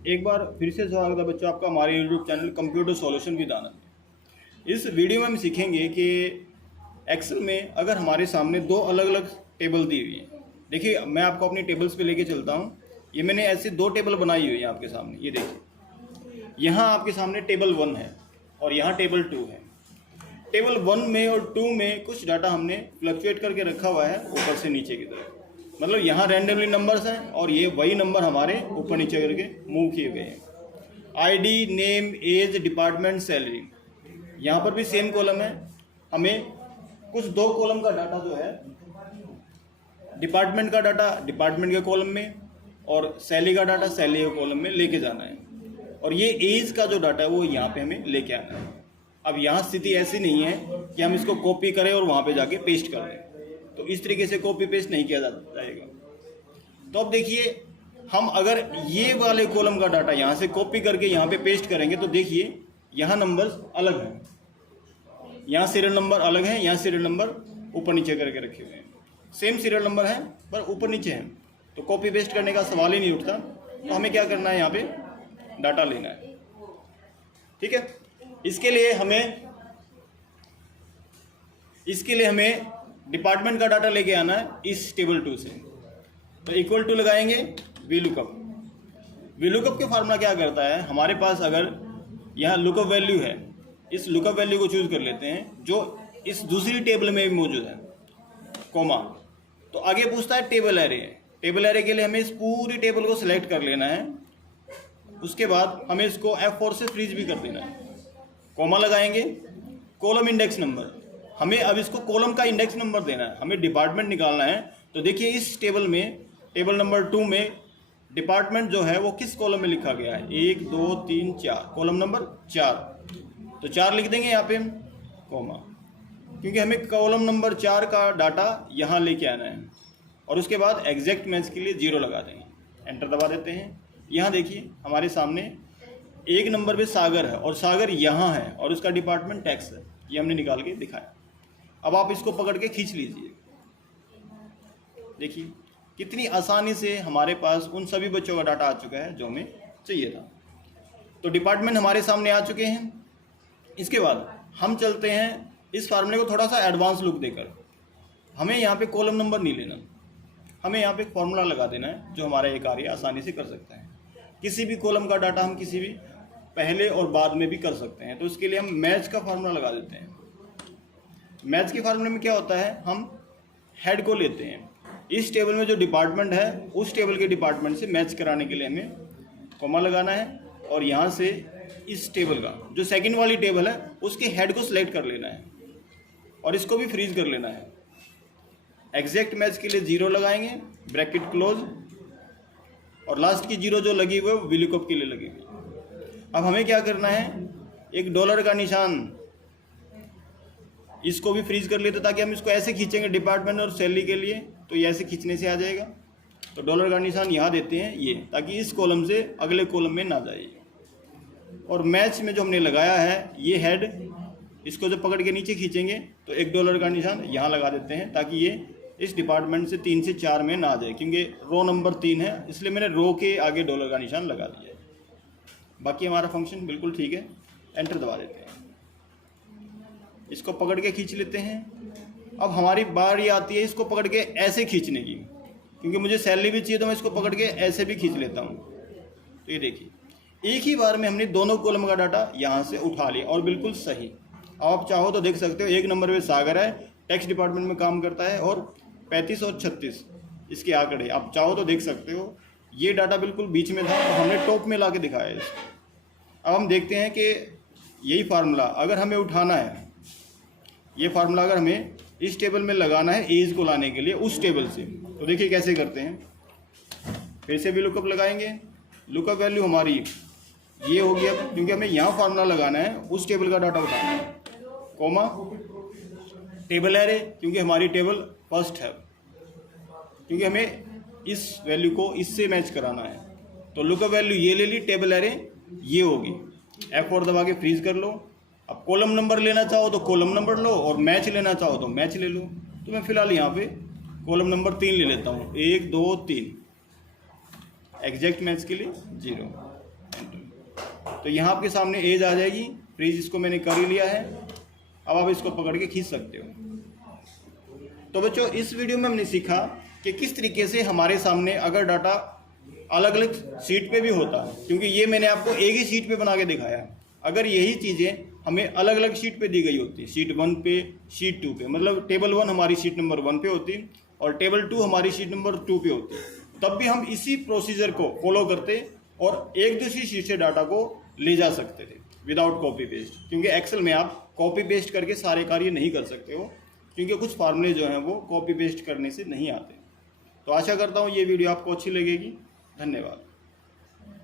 एक बार फिर से स्वागत है बच्चों आपका हमारे YouTube channel computer solution with Anand. इस वीडियो में हम सीखेंगे कि एक्सेल में अगर हमारे सामने दो अलग अलग टेबल दी हुई हैं। देखिए मैं आपको अपनी टेबल्स पे लेके चलता हूँ। ये मैंने ऐसे दो टेबल बनाई हुई है आपके सामने। ये देखिए यहाँ आपके सामने टेबल 1 है और यहाँ टेबल 2 है। टेबल 1 में और 2 में कुछ डाटा हमने फ्लक्चुएट करके रखा हुआ है ऊपर से नीचे की तरफ। मतलब यहाँ रैंडमली नंबर्स हैं और ये वही नंबर हमारे ऊपर नीचे करके मूव किए गए हैं। ID, name, age, department, salary, यहाँ पर भी सेम कॉलम है। हमें कुछ दो कॉलम का डाटा जो है डिपार्टमेंट का डाटा डिपार्टमेंट के कॉलम में और सैलरी का डाटा सैलरी के कॉलम में लेके जाना है। और ये एज का जो डाटा है वो यहाँ पे हमें लेके आना है। अब यहाँ स्थिति ऐसी नहीं है कि हम इसको कॉपी करें और वहाँ पे जाके पेस्ट कर दें, तो इस तरीके से कॉपी पेस्ट नहीं किया जाएगा। तो अब देखिए हम अगर ये वाले कॉलम का डाटा यहाँ से कॉपी करके यहाँ पे पेस्ट करेंगे तो देखिए यहाँ नंबर्स अलग हैं, यहाँ सीरियल नंबर अलग है, यहाँ सीरियल नंबर ऊपर नीचे करके रखे हुए हैं। सेम सीरियल नंबर है पर ऊपर नीचे है, तो कॉपी पेस्ट करने का सवाल ही नहीं उठता। तो हमें क्या करना है, यहाँ पे डाटा लेना है। ठीक है, इसके लिए हमें डिपार्टमेंट का डाटा लेके आना है इस टेबल 2 से। तो इक्वल टू लगाएंगे VLOOKUP। VLOOKUP के फार्मूला क्या करता है, हमारे पास अगर यहाँ लुकअप वैल्यू है, इस लुकअप वैल्यू को चूज कर लेते हैं जो इस दूसरी टेबल में भी मौजूद है, कॉमा। तो आगे पूछता है टेबल एरे। टेबल एरे के लिए हमें इस पूरी टेबल को सिलेक्ट कर लेना है। उसके बाद हमें इसको F4 से फ्रीज भी कर देना है। कॉमा लगाएंगे, कॉलम इंडेक्स नंबर। हमें अब इसको कॉलम का इंडेक्स नंबर देना है, हमें डिपार्टमेंट निकालना है। तो देखिए इस टेबल में, टेबल नंबर 2 में डिपार्टमेंट जो है वो किस कॉलम में लिखा गया है, 1 2 3 4, कॉलम नंबर 4। तो 4 लिख देंगे यहाँ पे कॉमा, क्योंकि हमें कॉलम नंबर 4 का डाटा यहाँ लेके आना है। और उसके बाद एग्जैक्ट मैच के लिए 0 लगा देंगे, एंटर दबा देते हैं। यहाँ देखिए हमारे सामने एक नंबर पे सागर है और सागर यहाँ है और उसका डिपार्टमेंट टैक्स है, ये हमने निकाल के दिखाया। अब आप इसको पकड़ के खींच लीजिए। देखिए कितनी आसानी से हमारे पास उन सभी बच्चों का डाटा आ चुका है जो हमें चाहिए था। तो डिपार्टमेंट हमारे सामने आ चुके हैं। इसके बाद हम चलते हैं इस फार्मूले को थोड़ा सा एडवांस लुक देकर। हमें यहाँ पे कॉलम नंबर नहीं लेना, हमें यहाँ पे एक फार्मूला लगा देना है जो हमारा ये कार्य आसानी से कर सकता है। किसी भी कॉलम का डाटा हम किसी भी पहले और बाद में भी कर सकते हैं। तो इसके लिए हम मैच का फार्मूला लगा देते हैं। मैच के फार्मूले में क्या होता है, हम हेड को लेते हैं, इस टेबल में जो डिपार्टमेंट है उस टेबल के डिपार्टमेंट से मैच कराने के लिए हमें कॉमा लगाना है। और यहाँ से इस टेबल का जो सेकंड वाली टेबल है उसके हेड को सिलेक्ट कर लेना है और इसको भी फ्रीज कर लेना है। एग्जैक्ट मैच के लिए 0 लगाएंगे, ब्रैकेट क्लोज, और लास्ट की 0 जो लगी हुई है वो VLOOKUP के लिए लगेगी। अब हमें क्या करना है, एक डॉलर का निशान, इसको भी फ्रीज कर लेते ताकि हम इसको ऐसे खींचेंगे डिपार्टमेंट और सैलरी के लिए तो ये ऐसे खींचने से आ जाएगा। तो डॉलर का निशान यहाँ देते हैं ये, ताकि इस कॉलम से अगले कॉलम में ना जाए। और मैच में जो हमने लगाया है ये हेड, इसको जब पकड़ के नीचे खींचेंगे तो $1 का निशान यहाँ लगा देते हैं ताकि ये इस डिपार्टमेंट से 3 से 4 में ना आ जाए, क्योंकि रो नंबर 3 है इसलिए मैंने रो के आगे डॉलर का निशान लगा दिया है। बाकी हमारा फंक्शन बिल्कुल ठीक है, एंटर दबा देते हैं। इसको पकड़ के खींच लेते हैं। अब हमारी बारी आती है इसको पकड़ के ऐसे खींचने की, क्योंकि मुझे सैलरी भी चाहिए तो मैं इसको पकड़ के ऐसे भी खींच लेता हूँ। तो ये देखिए एक ही बार में हमने दोनों कॉलम का डाटा यहाँ से उठा लिया और बिल्कुल सही। आप चाहो तो देख सकते हो, एक नंबर पे सागर है, टैक्स डिपार्टमेंट में काम करता है, और 35 और 36 इसके आंकड़े आप चाहो तो देख सकते हो। ये डाटा बिल्कुल बीच में था तो हमने टॉप में ला के दिखाया है इसको। अब हम देखते हैं कि यही फार्मूला अगर हमें उठाना है, ये फार्मूला अगर हमें इस टेबल में लगाना है एज को लाने के लिए उस टेबल से, तो देखिए कैसे करते हैं। फिर से VLOOKUP लगाएंगे, लुकअप वैल्यू हमारी ये होगी। अब क्योंकि हमें यहाँ फार्मूला लगाना है उस टेबल का डाटा उठाना है, कॉमा, टेबल एरे, क्योंकि हमारी टेबल फर्स्ट है, क्योंकि हमें इस वैल्यू को इससे मैच कराना है। तो लुकअप वैल्यू ये ले ली, टेबल एरे ये होगी। F4 दबा के फ्रीज कर लो। अब कॉलम नंबर लेना चाहो तो कॉलम नंबर लो और मैच लेना चाहो तो मैच ले लो। तो मैं फिलहाल यहाँ पे कॉलम नंबर 3 ले लेता हूँ, 1 2 3। एग्जैक्ट मैच के लिए 0। तो यहाँ आपके सामने एज आ जाएगी, फ्रीज इसको मैंने कर ही लिया है। अब आप इसको पकड़ के खींच सकते हो। तो बच्चों इस वीडियो में हमने सीखा कि किस तरीके से हमारे सामने अगर डाटा अलग अलग शीट पे भी होता है, क्योंकि ये मैंने आपको एक ही शीट पे बना के दिखाया है। अगर यही चीज़ें हमें अलग अलग शीट पे दी गई होती, शीट 1 पे, शीट 2 पे, मतलब टेबल 1 हमारी शीट नंबर 1 पे होती और टेबल 2 हमारी शीट नंबर 2 पे होती, तब भी हम इसी प्रोसीजर को फॉलो करते और एक दूसरी शीट से डाटा को ले जा सकते थे विदाउट कॉपी पेस्ट। क्योंकि एक्सेल में आप कॉपी पेस्ट करके सारे कार्य नहीं कर सकते हो, क्योंकि कुछ फार्मूले जो हैं वो कॉपी पेस्ट करने से नहीं आते। तो आशा करता हूँ ये वीडियो आपको अच्छी लगेगी। धन्यवाद।